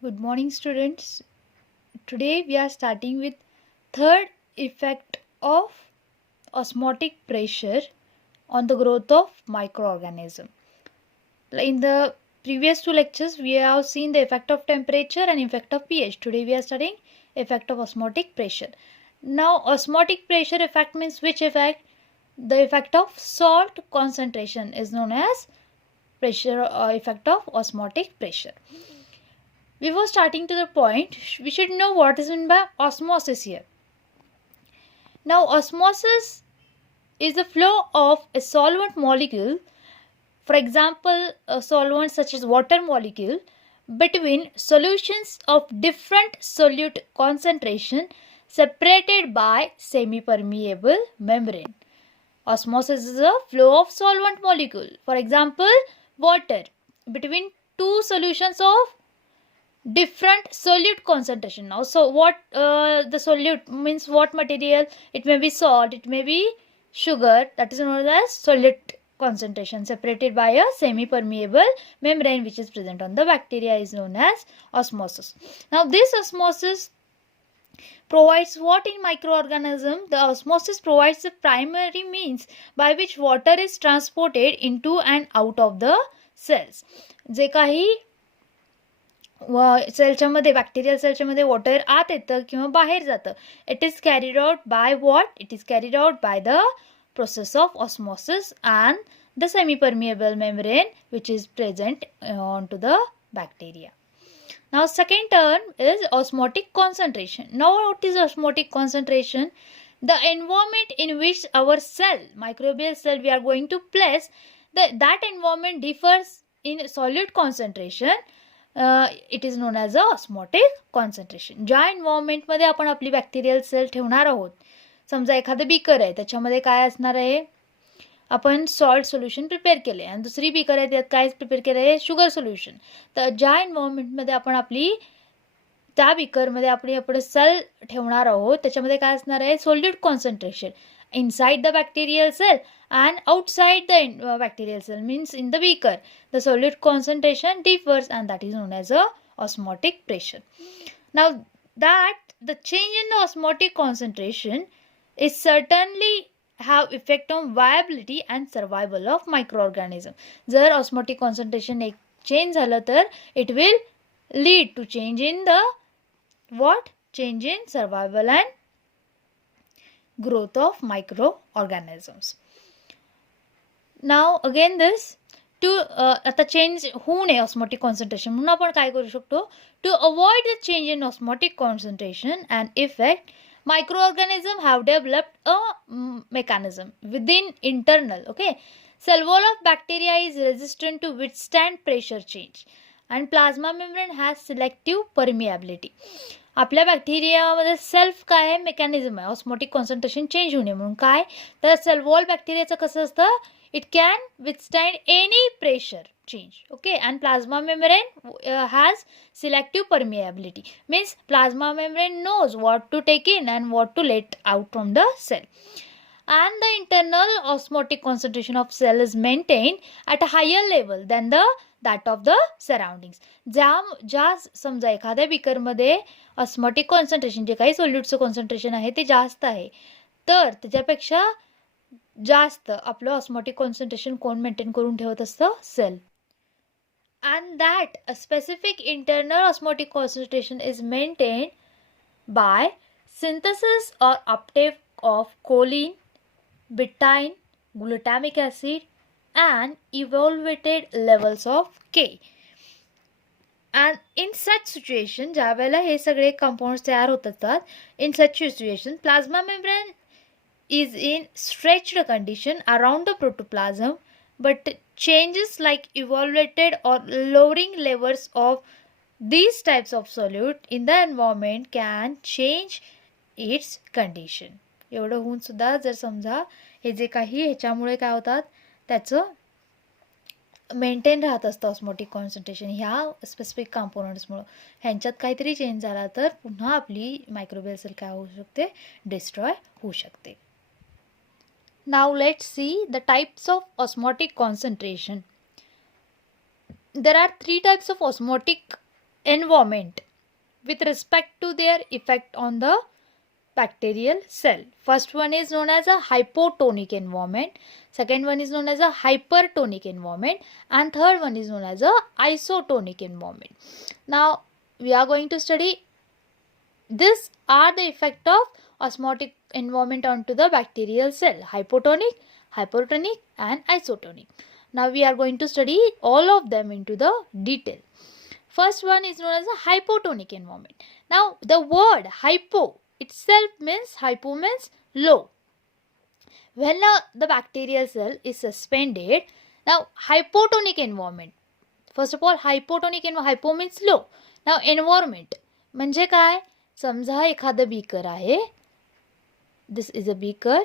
Good morning, students. Today we are starting with third effect of osmotic pressure on the growth of microorganism. In the previous two lectures, we have seen the effect of temperature and effect of pH. Today we are studying effect of osmotic pressure. Now, osmotic pressure effect means which effect? The effect of salt concentration is known as pressure effect of osmotic pressure. Before starting to the point, we should know what is meant by osmosis here. Now, osmosis is the flow of a solvent molecule, for example, a solvent such as water molecule, between solutions of different solute concentration separated by semi-permeable membrane. Osmosis is a flow of solvent molecule. For example, water between two solutions of different solute concentration. Now, so what the solute means, what material? It may be salt, it may be sugar, that is known as solute concentration separated by a semi-permeable membrane which is present on the bacteria is known as osmosis. Now, this osmosis provides what in microorganism? The osmosis provides the primary means by which water is transported into and out of the cells. जे काही सेलच्या मध्ये बॅक्टेरियल सेलच्या मध्ये वॉटर आत येतं किंवा बाहेर जातं, it is carried out by what? It is carried out by the process of osmosis and the semi-permeable membrane which is present onto the bacteria. Now, second term is osmotic concentration. Now, what is osmotic concentration? The environment in which our cell, microbial cell, we are going to place, that environment differs in solute concentration. It is known as a osmotic concentration. ज्या एन्व्हायरमेंटमध्ये आपण आपली bacterial cell ठेवणार आहोत, समजा एखादं बीकर आहे, त्याच्यामध्ये काय असणार आहे? आपण सॉल्ट सोल्युशन प्रिपेअर केले आणि दुसरी बीकर आहे, त्यात काय प्रिपेअर केलं आहे? Sugar solution. तर ज्या एन्व्हायरमेंटमध्ये आपण आपली त्या बीकरमध्ये आपण सेल ठेवणार आहोत, त्याच्यामध्ये काय असणार आहे? Solute concentration inside the bacterial cell and outside the bacterial cell, means in the beaker the solute concentration differs and that is known as a osmotic pressure. Now, that the change in the osmotic concentration is certainly have effect on viability and survival of microorganism. जर osmotic concentration एक change झालं तर it will lead to change in the what? Change in survival and growth of microorganisms. Now, again this to आता change होऊ नये osmotic concentration म्हणून आपण काय करू शकतो? To avoid the change in osmotic concentration and effect, microorganism have developed a mechanism within internal, okay, cell wall of bacteria is resistant to withstand pressure change and plasma membrane has selective permeability. आपल्या बॅक्टेरियामध्ये सेल्फ काय आहे? मेकॅनिझम आहे osmotic concentration change होणे म्हणून. काय तर cell wall बॅक्टेरियाचं कसं असतं? It can withstand any pressure change, okay, and plasma membrane has selective permeability, means plasma membrane knows what to take in and what to let out from the cell, and the internal osmotic concentration of cell is maintained at a higher level than that of the surroundings. ज्या समजा एखाद्या बीकरमध्ये osmotic concentration जे काही सोल्यूटचं कॉन्सन्ट्रेशन आहे ते जास्त आहे, तर त्याच्यापेक्षा जास्त आपलं ऑस्मोटिक कॉन्सन्ट्रेशन कोण मेंटेन करून ठेवत असतं? Cell. And that a specific internal osmotic concentration is maintained by synthesis or uptake of choline, betaine, glutamic acid and evaluated levels of K. And in such situation, ज्या वेळेला हे सगळे कंपाउंड्स तयार होत असतात, in such situation plasma membrane is in stretched condition around the protoplasm, but changes like evaluated or lowering levels of these types of solute in the environment can change its condition. एवढं होऊन सुद्धा जर समजा हे जे काही ह्याच्यामुळे काय होतात, त्याचं मेंटेन राहत असतं ऑस्मोटिक कॉन्सन्ट्रेशन ह्या स्पेसिफिक कंपोनंट्समुळं. ह्यांच्यात काहीतरी चेंज झाला तर पुन्हा आपली मायक्रोबियल सेल काय होऊ शकते? डिस्ट्रॉय होऊ शकते. Now let's see the types of osmotic concentration. There are three types of osmotic environment with respect to their effect on the bacterial cell. First one is known as a hypotonic environment, second one is known as a hypertonic environment, and third one is known as a isotonic environment. Now we are going to study these are the effect of osmotic environment onto the bacterial cell: hypotonic, hypertonic and isotonic. Now we are going to study all of them into the detail. First one is known as a hypotonic environment. Now the word hypo itself means, hypo means low. When the bacterial cell is suspended, now hypotonic environment. First of all, hypotonic environment, hypo means low. Now environment म्हणजे काय? समजा एखादं बीकर आहे. This is a beaker.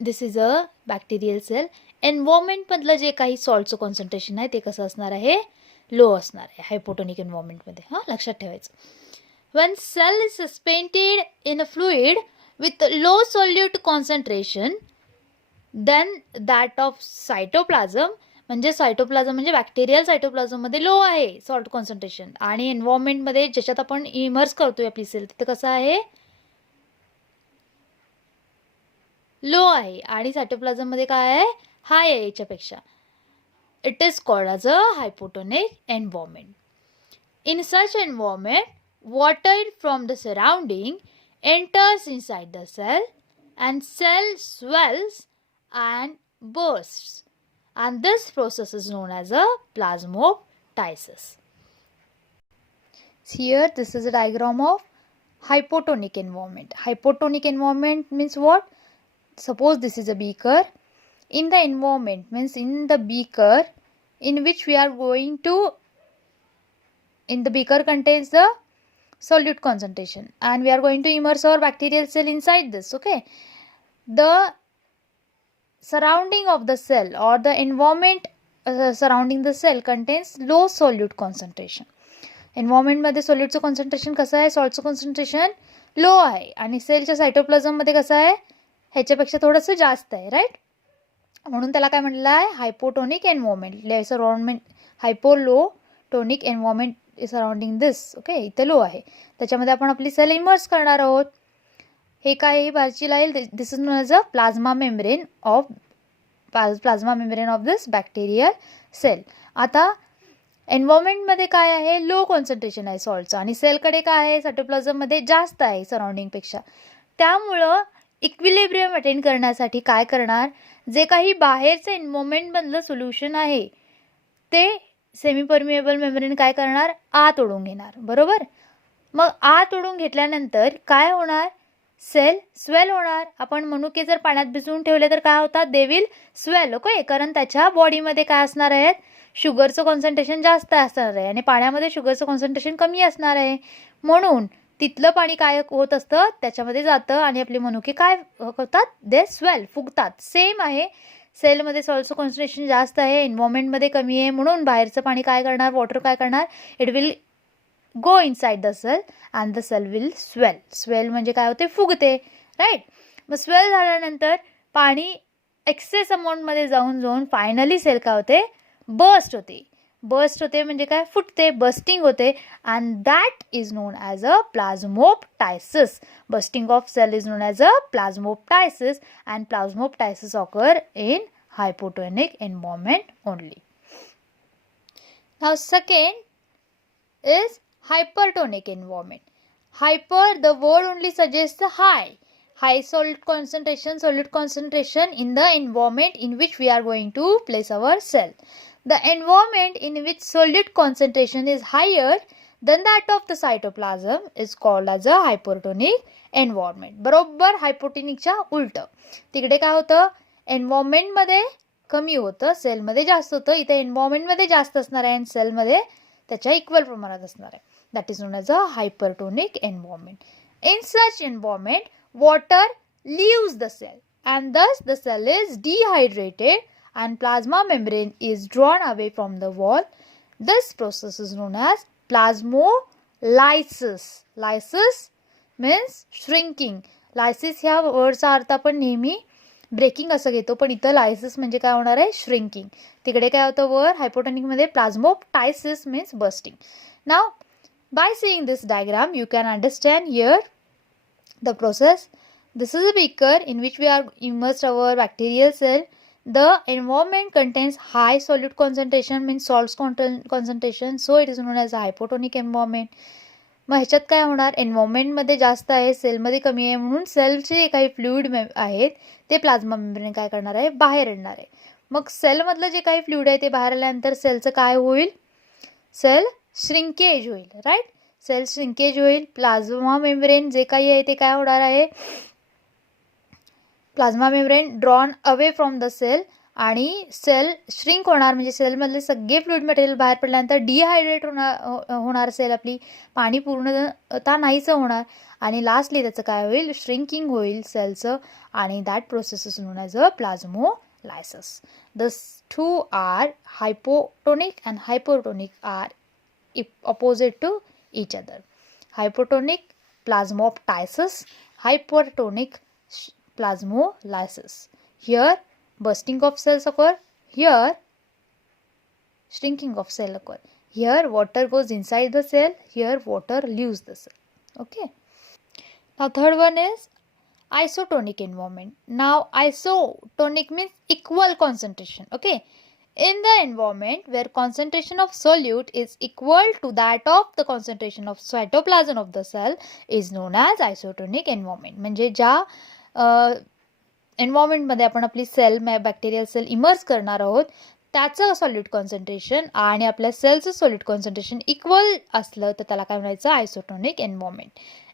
This is a bacterial cell. Environment मधलं जे काही सॉल्टचं कॉन्सन्ट्रेशन आहे ते कसं असणार आहे? लो असणार आहे हायपोटोनिक एन्व्हायरमेंटमध्ये. हां, लक्षात ठेवायचं. When cell is suspended in a fluid with low solute concentration, then that of cytoplasm, म्हणजे सायटोप्लाझम म्हणजे बॅक्टेरियल सायटोप्लाझम मध्ये लो आहे सॉल्ट कॉन्सन्ट्रेशन, आणि एन्व्हायरमेंट मध्ये ज्याच्यात आपण इमर्स करतोय आपली सेल तिथे कसं आहे? लो आहे. आणि सायटोप्लाझम मध्ये काय आहे? हाय आहे याच्यापेक्षा. It is called as a hypotonic environment. In such environment, water from the surrounding enters inside the cell and cell swells and bursts. And this process is known as a plasmoptysis. Here, this is a diagram of hypotonic environment. Hypotonic environment means what? Suppose this is a beaker. In the environment means in the beaker in which we are going to, in the beaker contains the solute concentration and we are going to immerse our bacterial cell inside this. Okay, the surrounding of the cell or the environment surrounding the cell contains low solute concentration. Environment मध्ये सोल्यूटचं कॉन्सन्ट्रेशन कसं आहे? सॉल्टचं कॉन्सन्ट्रेशन लो आहे आणि सेलच्या सायटोप्लाझम मध्ये कसं आहे? ह्याच्यापेक्षा थोडंसं जास्त आहे, राईट? म्हणून त्याला काय म्हटलं आहे? Hypotonic environment. सराउंडमेंट hypo low tonic environment surrounding this. Okay, इथे लो आहे, त्याच्यामध्ये आपण आपली सेल इमर्स करणार आहोत. हे काय? ही बाहेरची लाईल. This is known as a plasma membrane of this bacterial cell. आता एन्व्हायरमेंट मध्ये काय आहे? लो कॉन्सन्ट्रेशन आहे सॉल्टचं आणि सेलकडे काय आहे? सायटोप्लाझम मध्ये जास्त आहे सराउंडिंग पेक्षा. त्यामुळं इक्विलिब्रियम अटेन करण्यासाठी काय करणार? जे काही बाहेरचं एन्व्हायरमेंट मधलं सोल्युशन आहे ते सेमी परमिएबल मेम्ब्रेन काय करणार? आत ओढून घेणार, बरोबर? मग आत ओढून घेतल्यानंतर काय होणार? सेल स्वेल होणार. आपण मनुके जर पाण्यात भिजवून ठेवले तर काय होतात? They will swell. ओके, कारण त्याच्या बॉडीमध्ये काय असणार आहे? शुगरचं कॉन्सन्ट्रेशन जास्त असणार आहे आणि पाण्यामध्ये शुगरचं कॉन्सन्ट्रेशन कमी असणार आहे. म्हणून तिथलं पाणी काय होत असतं? त्याच्यामध्ये जातं आणि आपले मनुके काय होतात? दे स्वेल, फुगतात. सेम आहे, सेलमध्ये सॉल्टचं कॉन्सन्ट्रेशन जास्त आहे, एन्व्हायरमेंटमध्ये कमी आहे, म्हणून बाहेरचं पाणी काय करणार? वॉटर काय करणार? It will go inside the cell and the cell will swell. Swell म्हणजे काय होते? फुगते, राईट? मग स्वेल झाल्यानंतर पाणी एक्सेस अमाऊंटमध्ये जाऊन फायनली सेल काय होते? बर्स्ट होते. बर्स्ट होते म्हणजे काय? फुटते, बस्टिंग होते. And that is known as a plasmoptysis. Bursting of cell is known as a plasmoptysis and plasmoptysis occur in hypotonic environment only. Now second is hypertonic environment. Hyper, the word only suggests the high solute concentration in the environment in which we are going to place our cell. The environment in which solute concentration is higher than that of the cytoplasm is called as a hypertonic environment. बरोबर हायपोटोनिकच्या उलट. तिकडे काय होतं? एन्व्हायरमेंटमध्ये कमी होतं, सेलमध्ये जास्त होतं. इथे एन्व्हायरमेंटमध्ये जास्त असणार आहे आणि सेलमध्ये त्याच्या इक्वल प्रमाणात असणार आहे. That is known as a hypertonic environment. In such environment water leaves the cell and thus the cell is dehydrated and plasma membrane is drawn away from the wall. This process is known as plasmolysis. Lysis means shrinking. Lysis ह्या वर्डचा अर्थ आपण नेहमी ब्रेकिंग असं घेतो, पण इथं लायसिस म्हणजे काय होणार आहे, श्रिंकिंग. तिकडे काय होतं वर हायपोटोनिकमध्ये plasmoptysis means bursting. Now by seeing this diagram you can understand here the process. This is a beaker in which we are immersed our bacterial cell. The environment contains high solute concentration means salts concentration, so it is known as a hypotonic environment. मग ह्याच्यात काय होणार, एन्व्हायरमेंटमध्ये जास्त आहे, सेलमध्ये कमी आहे, म्हणून सेलचे काही फ्लुइड आहेत ते प्लाझ्मा मेम्ब्रेन काय करणार आहे, बाहेर येणार आहे. मग सेलमधलं जे काही फ्लुइड आहे ते बाहेर आल्यानंतर सेलचं काय होईल, सेल श्रिंकेज होईल. राईट, सेल श्रिंकेज होईल. प्लाझ्मा मेम्ब्रेन जे काही आहे ते काय होणार आहे, plasma membrane drawn away from the cell आणि सेल श्रिंक होणार, म्हणजे सेलमधले सगळे फ्लुइड मटेरियल बाहेर पडल्यानंतर डिहायड्रेट होणार सेल आपली, पाणी पूर्णतः नाहीचं होणार. आणि लास्टली त्याचं काय होईल, श्रिंकिंग होईल सेलचं, आणि that process is known as a plasmolysis. The two are hypotonic and hypotonic are opposite to each other. Hypotonic plasmoptosis, hypertonic plasmolysis. Here bursting of cells occur, here shrinking of cell occur. Here water goes inside the cell, here water leaves the cell. Okay. Now third one is isotonic environment. Now isotonic means equal concentration. Okay. In the environment where concentration of solute is equal to that of the concentration of cytoplasm of the cell is known as isotonic environment. म्हणजे ज्या एन्व्हायरमेंटमध्ये आपण आपली cell bacterial cell immerse करणार आहोत त्याचं solute concentration आणि आपल्या सेलचं सॉल्यूट कॉन्सन्ट्रेशन इक्वल असलं तर त्याला काय म्हणायचं, isotonic environment.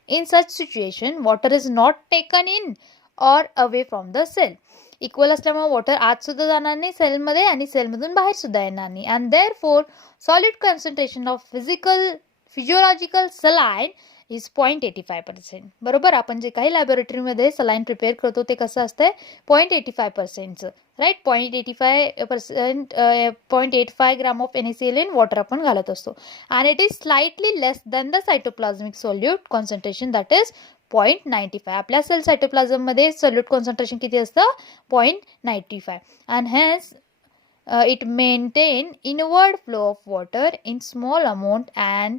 In such situation water is not taken in or away from the cell. Equal असल्यामुळे वॉटर आत सुद्धा जाणार नाही सेलमध्ये आणि सेलमधून बाहेर सुद्धा येणार नाही. And therefore solid concentration of physiological saline is 0.85%. बरोबर, आपण जे काही लॅबोरेटरीमध्ये सलाईन प्रिपेअर करतो ते कसं असतंय, 0.85%चं. Right, 0.85 gram of NaCl in water आपण घालत असतो. And it is slightly less than the cytoplasmic solute concentration that is 0.95. आपल्या सेल सायटोप्लाझममध्ये सोल्यूट कॉन्सन्ट्रेशन किती असतं, 0.95. And hence it maintain inward flow of water in small amount and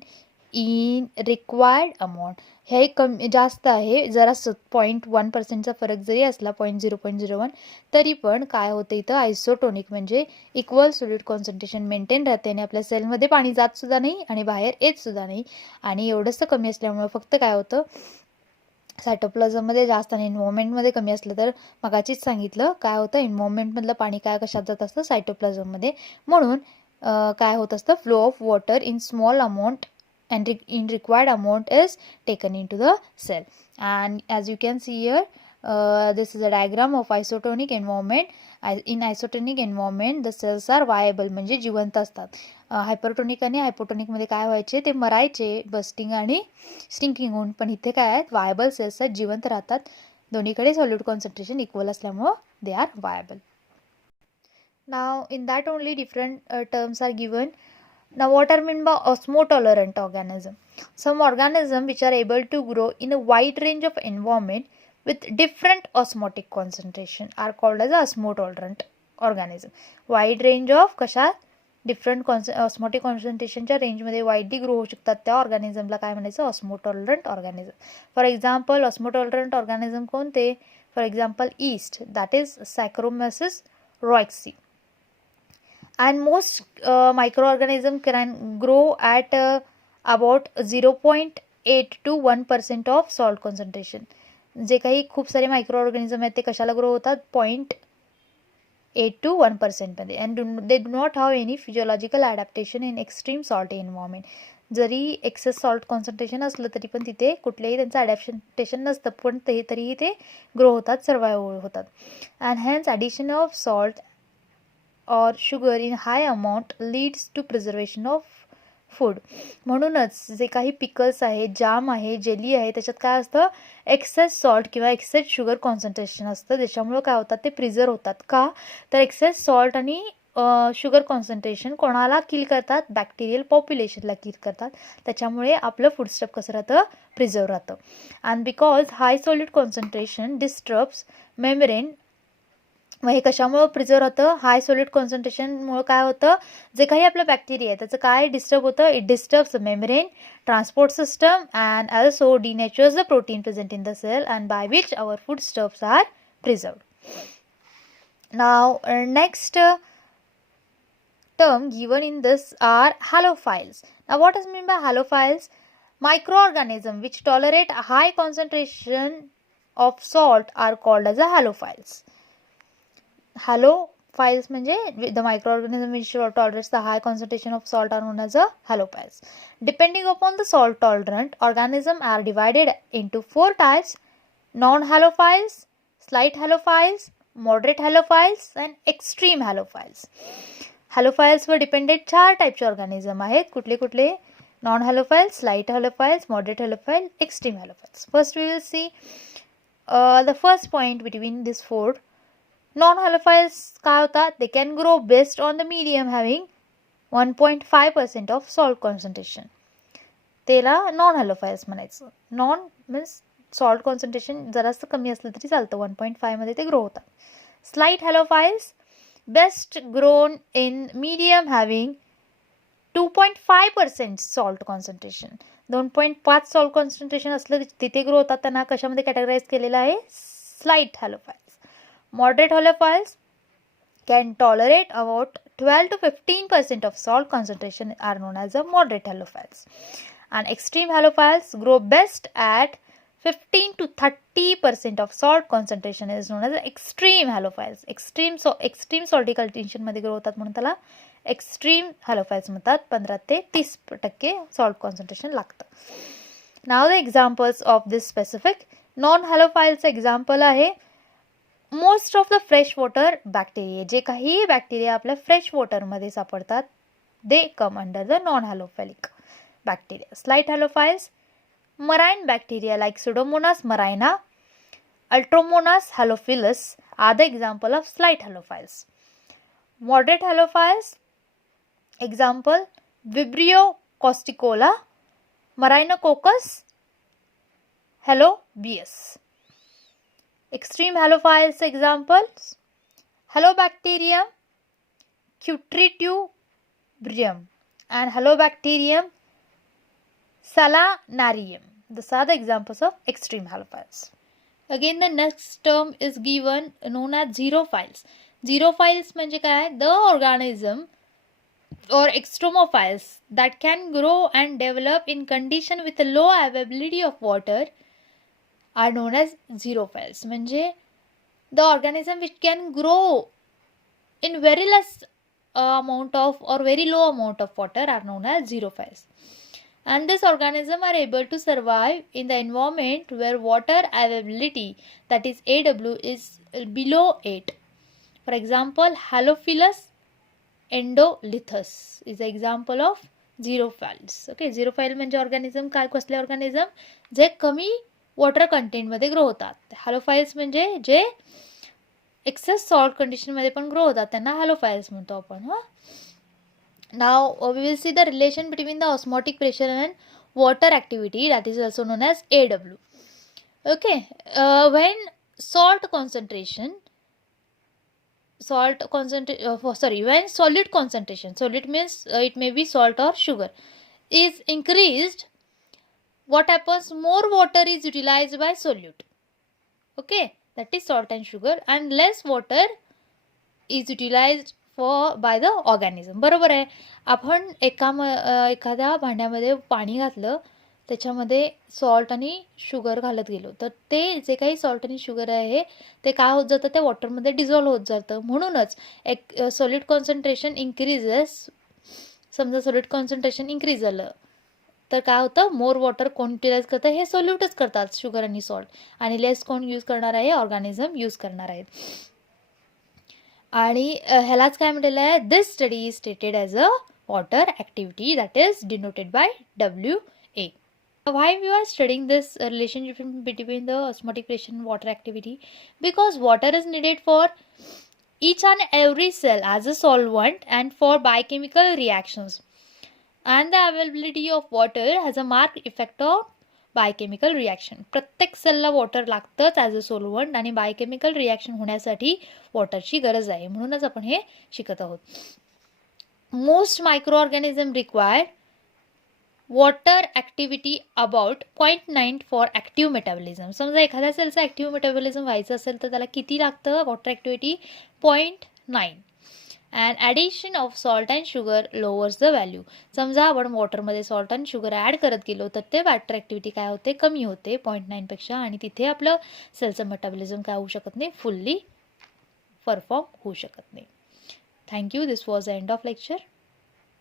in required amount. हे कमी जास्त आहे, जरा 0.1%चा फरक जरी असला, 0.01, तरी पण काय होतं इथं, आयसोटोनिक म्हणजे इक्वल सोल्यूट कॉन्सन्ट्रेशन मेंटेन राहते आणि आपल्या सेलमध्ये पाणी जात सुद्धा नाही आणि बाहेर येत सुद्धा नाही. आणि एवढंच कमी असल्यामुळे फक्त काय होतं, सायटोप्लाझममध्ये जास्त आणि एन्व्हायरमेंटमध्ये कमी असलं तर मगाचीच सांगितलं काय होतं, एन्व्हायरमेंटमधलं पाणी काय कशात जात असतं, सायटोप्लाझममध्ये. म्हणून काय होत असतं, flow of water in small amount and in required amount is taken into the cell. And as you can see here, this is a diagram of isotonic environment. In isotonic environment the cells are viable म्हणजे जिवंत असतात. हायपरटोनिक आणि हायपोटोनिक मध्ये काय व्हायचे, ते मरायचे बस्टिंग आणि स्टिंकिंग होऊन. पण इथे काय आहेत, वायबल सेल्स जिवंत राहतात. दोन्हीकडे सॉल्यूट कॉन्सन्ट्रेशन इक्वल असल्यामुळे they are viable. Now in that only different terms are given. Now what are meant by osmotolerant organism? Some organisms which are able to grow in a wide range of environment with different osmotic concentration are called as osmotolerant organism. Wide range of कशा different osmotic कॉन्सन्ट्रेशनच्या रेंजमध्ये widely grow होऊ शकतात त्या ऑर्गॅनिझमला काय म्हणायचं, osmotolerant organism. For example osmotolerant organism कोणते, for example yeast, that is Saccharomyces rouxii. And most microorganism can grow at about 0.8 to 1% of salt concentration. जे काही खूप सारे मायक्रो ऑर्गॅनिझम आहेत ते कशाला ग्रो होतात, 0.8 to 1% मध्ये. And they do not have any physiological adaptation in extreme salt environment. जरी excess salt concentration असलं तरी पण तिथे कुठल्याही त्यांचं ॲडॅप्टेशन नसतं, पण तरीही ते ग्रो होतात, सर्वायव्ह होतात. And hence addition of salt or sugar in high amount leads to preservation of food. म्हणूनच जे काही पिकल्स आहे, जाम आहे, जेली आहे, त्याच्यात काय असतं, एक्सेस सॉल्ट किंवा एक्सेस शुगर कॉन्सन्ट्रेशन असतं. त्याच्यामुळे काय होतात, ते प्रिझर्व होतात. का तर एक्सेस सॉल्ट आणि शुगर कॉन्सन्ट्रेशन कोणाला किल करतात, बॅक्टेरियल पॉप्युलेशनला किल करतात. त्याच्यामुळे आपलं फूडस्टफ कसं राहतं, प्रिझर्व राहतं. And because high solute concentration disturbs membrane मग हे कशामुळे प्रिझर्व होतं, हाय सॉलिड कॉन्सन्ट्रेशनमुळे काय होतं, जे काही आपलं बॅक्टेरिया आहे त्याचं काय डिस्टर्ब होतं, it disturbs the membrane transport system and also denatures the protein present in the cell and by which our food stuffs are preserved. Now next term given in this are halophiles. Now what is meant by halophiles? Microorganisms which tolerate a high concentration of salt are called as a halophiles. Halophiles म्हणजे the microorganism which tolerates the high concentration of salt are known as a halophiles. Depending upon the salt tolerant, organisms are divided into 4 types: non-halophiles, slight halophiles, moderate halophiles and extreme halophiles. Halophiles वर depended 4 टाईपचे organism आहेत. कुठले कुठले? Non halophiles, slight halophiles, moderate halophile, extreme halophiles. First we will see the first point between this 4. Non halophiles काय होतात? They can grow best on the medium having 1.5% of salt concentration. त्याला non halophiles म्हणायचं. Non means salt concentration जरासं कमी असलं तरी चालतं, 1.5 मध्ये ते ग्रो होतात. Slight halophiles best grown in medium having 2.5% salt concentration. 2.5 salt concentration असलं तिथे ग्रो होतात. त्यांना कशामध्ये कॅटेगराइज केलेलं आहे? Slight halophiles. Moderate halophiles can tolerate about 12 to 15% of salt concentration are known as a moderate halophiles. And extreme halophiles grow best at 15 to 30% of salt concentration is known as extreme halophiles. extreme salty condition मध्ये ग्रो होतात म्हणून त्याला एक्स्ट्रीम हॅलोफाइल्स म्हणतात. 15 ते 30% salt concentration लागतं. Now the examples of this specific. Non हॅलोफाइलचं example आहे most of the fresh water bacteria. जे काही बॅक्टेरिया आपल्या फ्रेश वॉटरमध्ये सापडतात they come under the non halophilic bacteria. Slight halophiles, marine bacteria like Pseudomonas marina, Ultramonas halophilus are the example of slight halophiles. Moderate halophiles, example Vibrio causticola, Marinococcus halobius. Extreme halophiles examples Halobacterium cutritubrium and Halobacterium salanarium. These are the examples of extreme halophiles. Again the next term is given known as xerophiles. Xerophiles म्हणजे काय? The organism or extremophiles that can grow and develop in condition with a low availability of water are known as xerophiles. म्हणजे the organism which can grow in very less amount of or very low amount of water are known as xerophiles. And this organism are able to survive in the environment where water availability, that is AW, is below 8. For example, Halophilus endolithus is an example of xerophiles. Okay, xerophile म्हणजे ऑर्गॅनिझम काय? कसले ऑर्गॅनिझम? जे कमी वॉटर कंटेंटमध्ये ग्रो होतात. हॅलोफाइल्स म्हणजे जे access salt कंडिशनमध्ये पण ग्रो होतात त्यांना हॅलोफाइल्स म्हणतो आपण. Now we will see the relation between the osmotic pressure and water activity, that is also known as AW. Okay, when solid concentration, when solid concentration, solid means it may be salt or sugar, is increased, what happens? More water is utilized by solute. Okay, that is salt and sugar, and less water is utilized by the organism. बरोबर आहे. आपण एखाद्या भांड्यामध्ये पाणी घातलं, त्याच्यामध्ये सॉल्ट आणि शुगर घालत गेलो तर ते जे काही सॉल्ट आणि शुगर आहे ते काय होत जातं? त्या वॉटरमध्ये डिझॉल्व होत जातं. म्हणूनच एक सॉलिड कॉन्सन्ट्रेशन इन्क्रीजेस. समजा सॉलिड कॉन्सन्ट्रेशन इन्क्रीज झालं तर काय होतं? मोर वॉटर कोण युटिलाइज करतं? हे सॉल्यूटच करतात, शुगर आणि सॉल्ट. आणि लेस कोण यूज करणार आहे? ऑर्गॅनिझम यूज करणार आहे. आणि ह्यालाच काय म्हटलेलं आहे? This study is stated as a water activity that is denoted by WA. Why we are studying this relationship between the osmotic pressure and water activity? Because water is needed for each and every cell as a solvent and for biochemical reactions. And the availability of water has a marked effect on biochemical reaction. प्रत्येक सेलला वॉटर लागतंच as a सोलवंट आणि biochemical reaction होण्यासाठी वॉटरची गरज आहे. म्हणूनच आपण हे शिकत आहोत. Most micro organism require water activity about 0.9 for active metabolism. समजा एखाद्या सेलचं ॲक्टिव्ह मेटाबॉलिझम व्हायचं असेल तर त्याला किती लागतं water activity? 0.9. And addition of salt and sugar lowers the value. समजा आपण वॉटरमध्ये सॉल्ट अँड शुगर ॲड करत गेलो तर ते वॉटर ॲक्टिव्हिटी काय होते? कमी होते 0.9पेक्षा आणि तिथे आपलं सेलचं मेटाबॉलिझम काय होऊ शकत नाही? फुल्ली परफॉर्म होऊ शकत नाही. Thank you. This was the end of lecture.